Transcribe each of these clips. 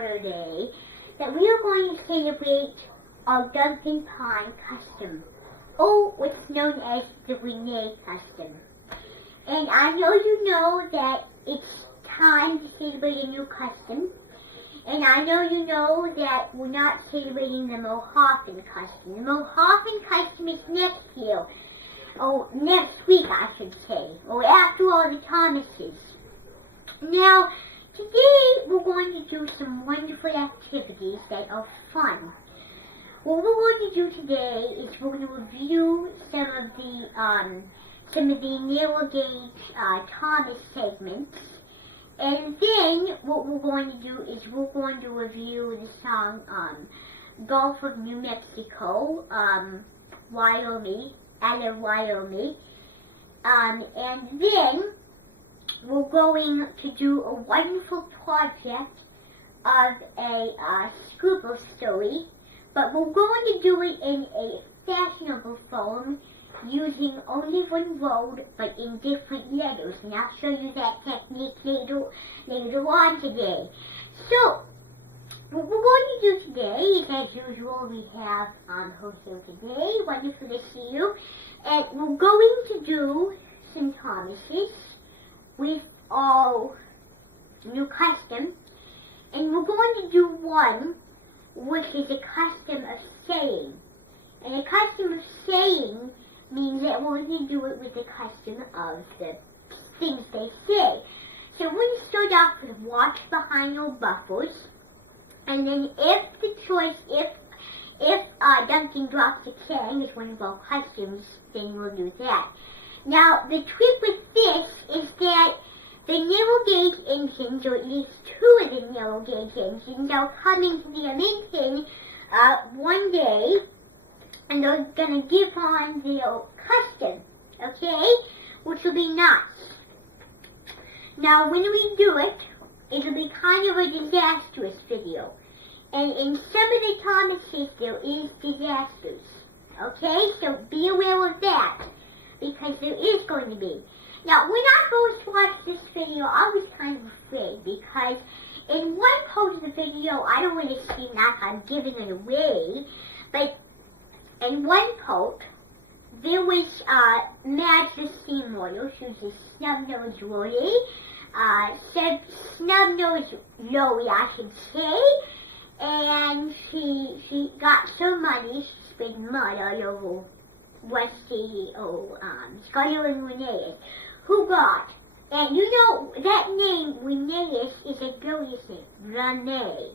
today that we are going to celebrate our Duncan Pine custom, or what's known as the Renee custom. And I know you know that it's time to celebrate a new custom, and I know you know that we're not celebrating the Mohawken custom. The Mohawken custom is next year, or next week I should say, or after all the Thomases. Now, today we're going to do some wonderful activities that are fun. What we're going to do today is we're going to review some of the narrow gauge Thomas segments, and then what we're going to do is we're going to review the song Gulf of New Mexico, Wyoming, out of Wyoming, and then we're going to do a wonderful project of a scribble story, but we're going to do it in a fashionable form using only one word but in different letters, and I'll show you that technique later on today. So, what we're going to do today is, as usual, we have host here today. Wonderful to see you. And we're going to do some Thomases with our new custom, and we're going to do one which is a custom of saying. And a custom of saying means that we're going to do it with the custom of the things they say. So we're going to start off with watch behind your buffers, and then if the choice, if Duncan drops a K as one of our customs, then we'll do that. Now, the trick with this is that the narrow gauge engines, or at least two of the narrow gauge engines, are coming to the Lincoln one day, and they're going to give on their custom, okay? Which will be nice. Now, when we do it, it'll be kind of a disastrous video. And in some of the Thomases, there is disasters, okay? So be aware of that, because there is going to be. Now, when I first watched this video, I was kind of afraid, because in one part of the video, I don't want to seem like I'm giving it away, but in one part, there was Madge the Steamroller, she was a snub-nosed Rory, snub-nosed Lori, I should say, and she got some money, she spent mud all over Rusty, Scarlet and Reneus, who got, and you know, that name, Reneus, is a girl's name, Renee.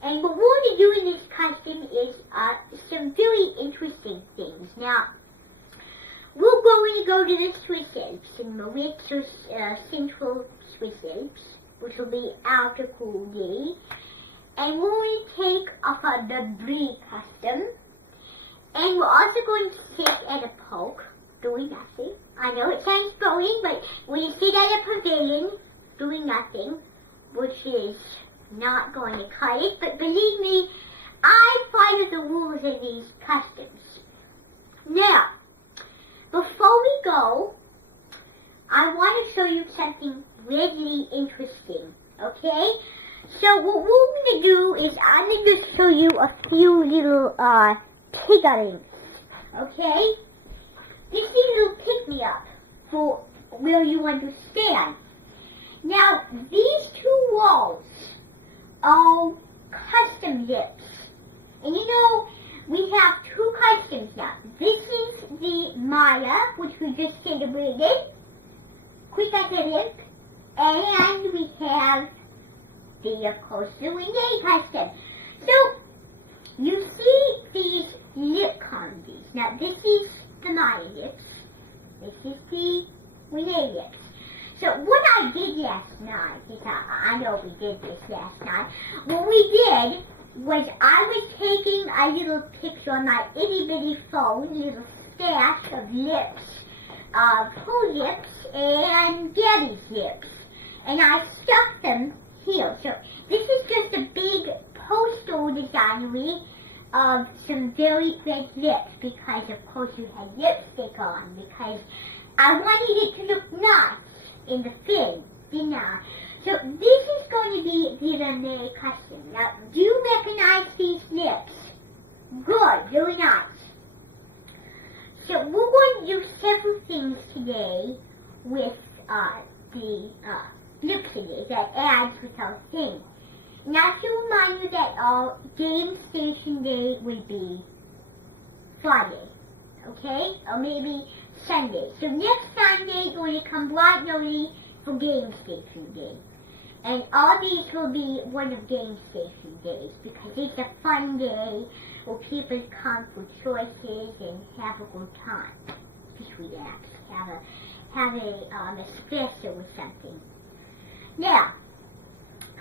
And what we're going to do in this custom is some very interesting things. Now, we're going to go to the Swiss Alps, in Mauritius, Central Swiss Alps, which will be after Cool Day. And we're going to take off the Brie custom. And we're also going to sit at a park, doing nothing. I know it sounds boring, but we sit at a pavilion, doing nothing, which is not going to cut it, but believe me, I follow the rules of these customs. Now, before we go, I want to show you something really interesting, okay? So what we're going to do is I'm going to just show you a few little piggerings, okay? This is a little pick-me-up for where you understand. Now, these two walls are custom lips. And you know, we have two customs now. This is the Maya, which we just celebrated, quick as a lip, and we have the, of course, the Renee custom. So, you see these lip candies. Now, this is the Maya lips. This is the Renee lips. So what I did last night, I know we did this last night, what we did was I was taking a little picture on my itty-bitty phone, a little stash of lips, her lips and Gabby's lips, and I stuck them here. So this is just a big postal designery of some very red lips, because of course you had lipstick on, because I wanted it to look nice in the film, didn't I? So So this is going to be the Renee custom. Now, do you recognize these lips? Good, very nice. So we're going to do several things today with the lip today that adds with our thing. Now to remind you that our game station day will be Friday, okay? Or maybe Sunday. So next Sunday you're going to come bright and early for game station day. And all these will be one of game station days because it's a fun day where people come for choices and have a good time. Just relax, have a espresso or something. Now,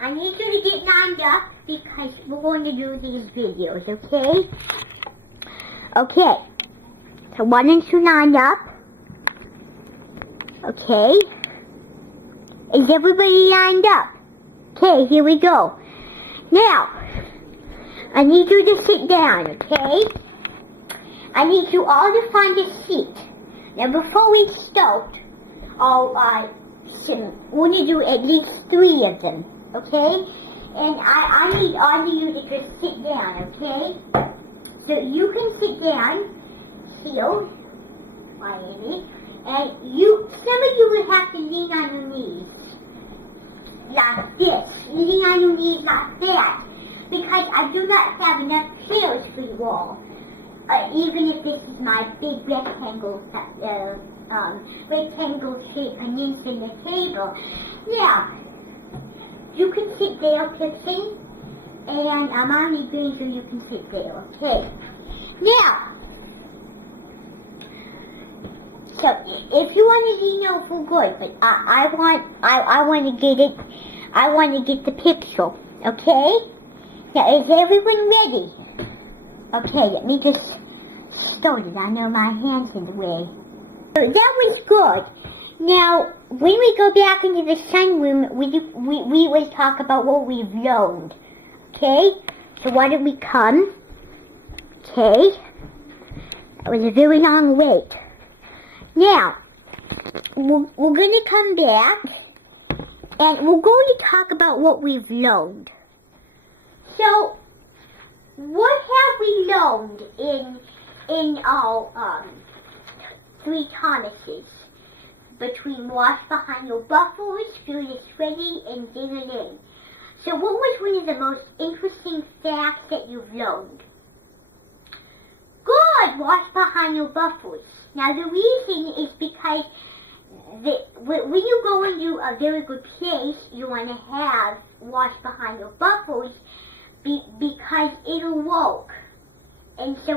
I need you to get lined up because we're going to do these videos, okay? Okay, so why don't you line up? Okay. Is everybody lined up? Okay, here we go. Now, I need you to sit down, okay? I need you all to find a seat. Now, before we start, we're going to do at least 3 of them, okay? And I need all of you to just sit down, okay? So you can sit down here, and some of you will have to lean on your knees. Like this, lean on your knees like that, because I do not have enough chairs for you all. Even if this is my big rectangle shaped peninsula table. Now, you can sit there, Pixie, and I'm only going so you can sit there, okay? Now, so if you want to lean over, good, but I want to get it. I want to get the picture, okay? Now, is everyone ready? Okay, let me just start it. I know my hand's in the way. So that was good. Now, when we go back into the sunroom, we will talk about what we've learned. Okay? So why don't we come? Okay. That was a very long wait. Now, we're going to come back, and we're going to talk about what we've learned. So, what have we learned in our 3 Thomases? Between wash behind your buffers, fearless ready, and ding-a-ling. So what was one of the most interesting facts that you've learned? Good! Wash behind your buffers. Now the reason is because when you go into a very good place, you want to have wash behind your buffers because it'll work. And so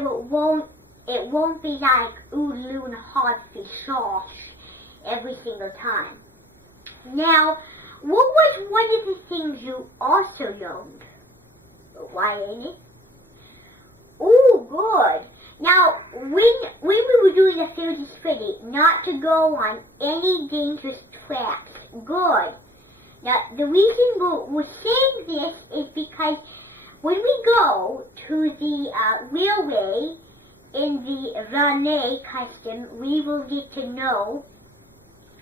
it won't be like oodaloo and hard fish sauce every single time. Now, what was one of the things you also learned? Why ain't it? Oh, good. Now, when we were doing the Fearless Freddy, not to go on any dangerous tracks. Good. Now, the reason we're saying this is because when we go to the railway in the Renee custom, we will get to know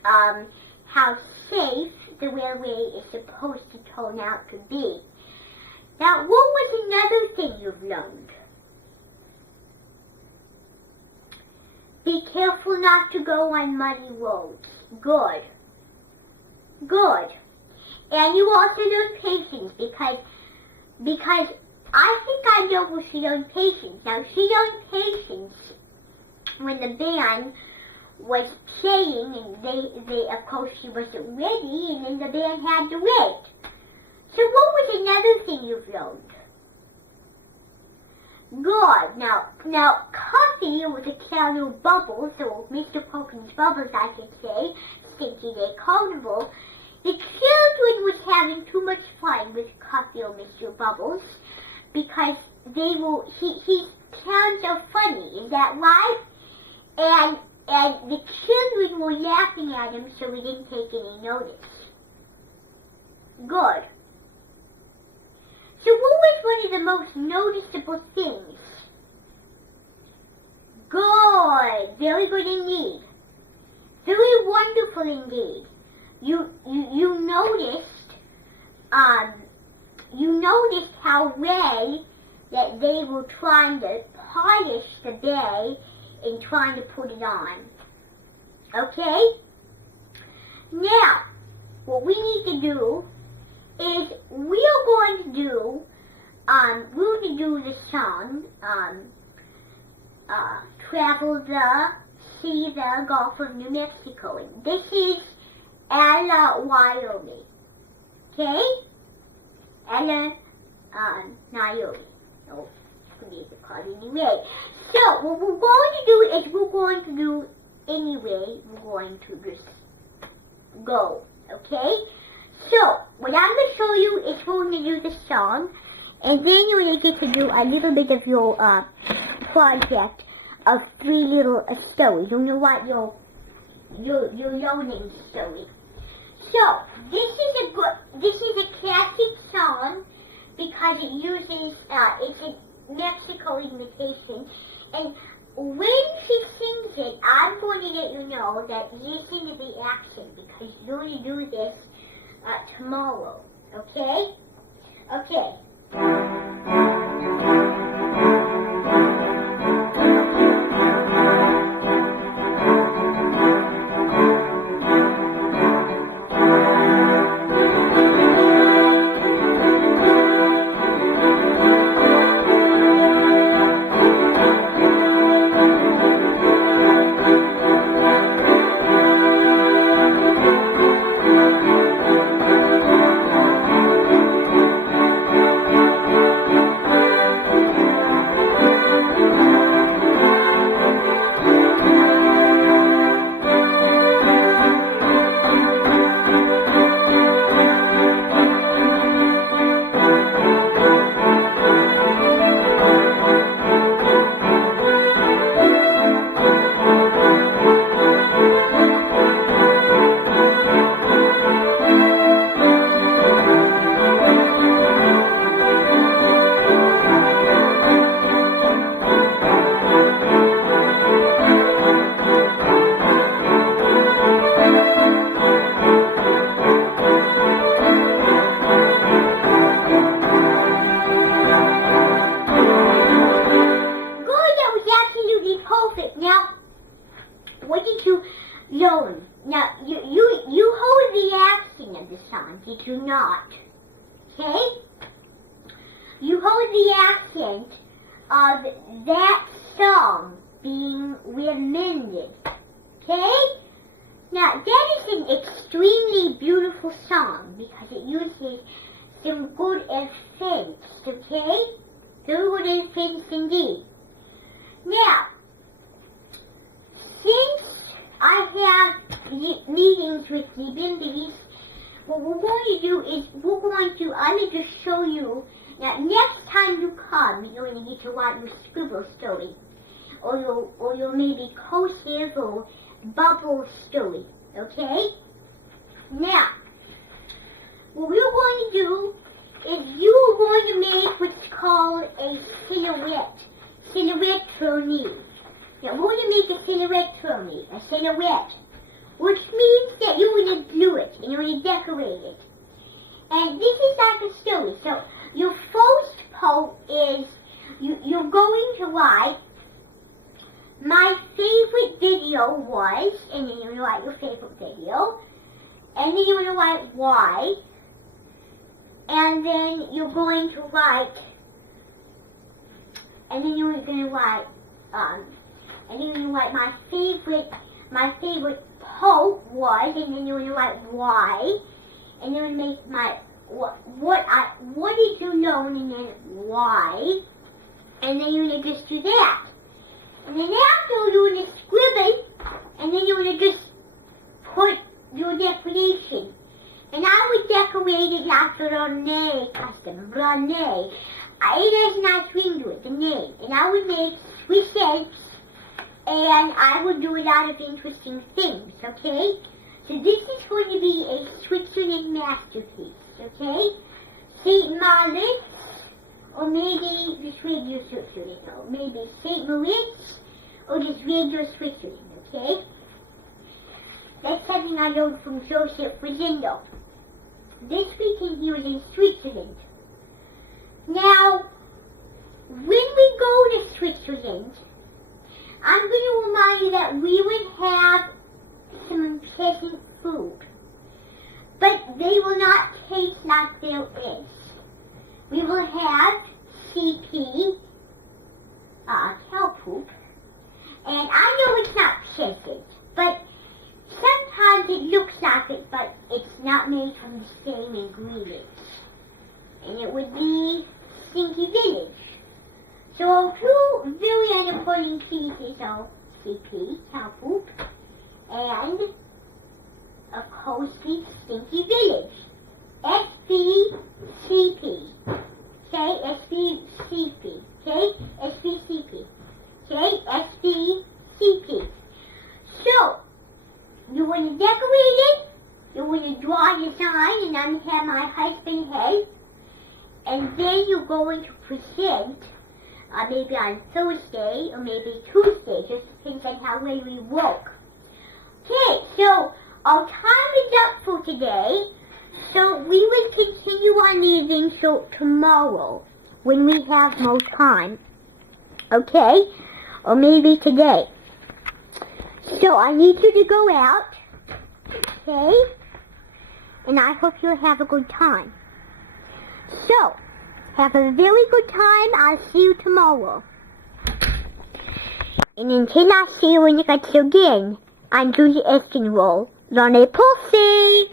how safe the railway is supposed to turn out to be. Now, what was another thing you've learned? Be careful not to go on muddy roads. Good. Good. And you also learned patience because I think I know where she learned patience. Now, she learned patience when the band was playing, and they of course she wasn't ready, and then the band had to wait. So what was another thing you've learned? Good. Now coffee with a can of bubbles, or Mr. Pokin's bubbles I should say, Stinky Day Carnival, the children was having too much fun with Coffee or Mr. Bubbles because his clowns are funny, is that right? And the children were laughing at him, so we didn't take any notice. Good. So what was one of the most noticeable things? Good. Very good indeed. Very wonderful indeed. You noticed you noticed how Ray, that they were trying to polish the bay and trying to put it on. Okay? Now, what we need to do is we're going to do the song, Travel the See the Gulf of New Mexico. And this is Ella, Wyoming. Okay? Ella, Wyoming. Oh, forget the card anyway. So, what we're going to do is we're going to just go. Okay? So, what I'm going to show you is we're going to do the song, and then you're going to get to do a little bit of your project of 3 little stories. You know what? Your learning story. So, this is a classic song because it uses it's a Mexico imitation, and when she sings it, I'm going to let you know that listen to the accent because you're going to do this tomorrow. Okay? Okay. Now, what did you learn? Now, you hold the accent of the song, did you not? Okay? You hold the accent of that song being remended. Okay? Now, that is an extremely beautiful song because it uses some good effects, okay? Good effects indeed. Now, since I have meetings with the Bimbies, what we're going to do is I'm going to just show you, now next time you come, you're going to get to write your scribble story, or your maybe cursive or bubble story, okay? Now, what we're going to do is you're going to make what's called a silhouette trony. Now, we're going to make a silhouette trony, a silhouette, which means that you're going to glue it and you're going to decorate it. And this is like a story. So, your first part is you're going to write, my favorite video was, and then you're going to write your favorite video, and then you're going to write why, and then you're going to write, and then you're going to write, and then you're going to write my favorite part was, and then you're going to write why, and then you're going to make my, what did you learn, and then why, and then you're going to just do that. And then after you're going to scribble, and then you're going to just put your decoration. And I would decorate it like Rene custom, Rene. It has a nice ring to it, the name. And I would make Swiss eggs, and I would do a lot of interesting things, okay? So this is going to be a Switzerland masterpiece, okay? St. Moritz, or maybe just regular Switzerland, or maybe St. Moritz, or just regular Switzerland, okay? That's something I learned from Joseph Rosendo. This weekend he was in Switzerland. Now, when we go to Switzerland, I'm going to remind you that we would have some pleasant food. But they will not taste like there is. We will have CP, cow poop. And I know it's not pleasant, but sometimes it looks like it, but it's not made from the same ingredients. And it would be Stinky Village. So two very unimportant pieces of CP, cow poop, and of course the Stinky Village. SBCP. Okay, SBCP. Okay, SBCP. Okay, SBCP. So, you want to decorate it, you want to draw a design, and I'm going to have my husband head, and then you're going to present, maybe on Thursday, or maybe Tuesday, just depends on how late we work. Okay, so our time is up for today, so we will continue on the adventure tomorrow, when we have more time. Okay? Or maybe today. So I need you to go out, okay? And I hope you'll have a good time. So, have a very good time. I'll see you tomorrow. And until I see you when you get again, I'm doing the acting role. Ronnie Pussy!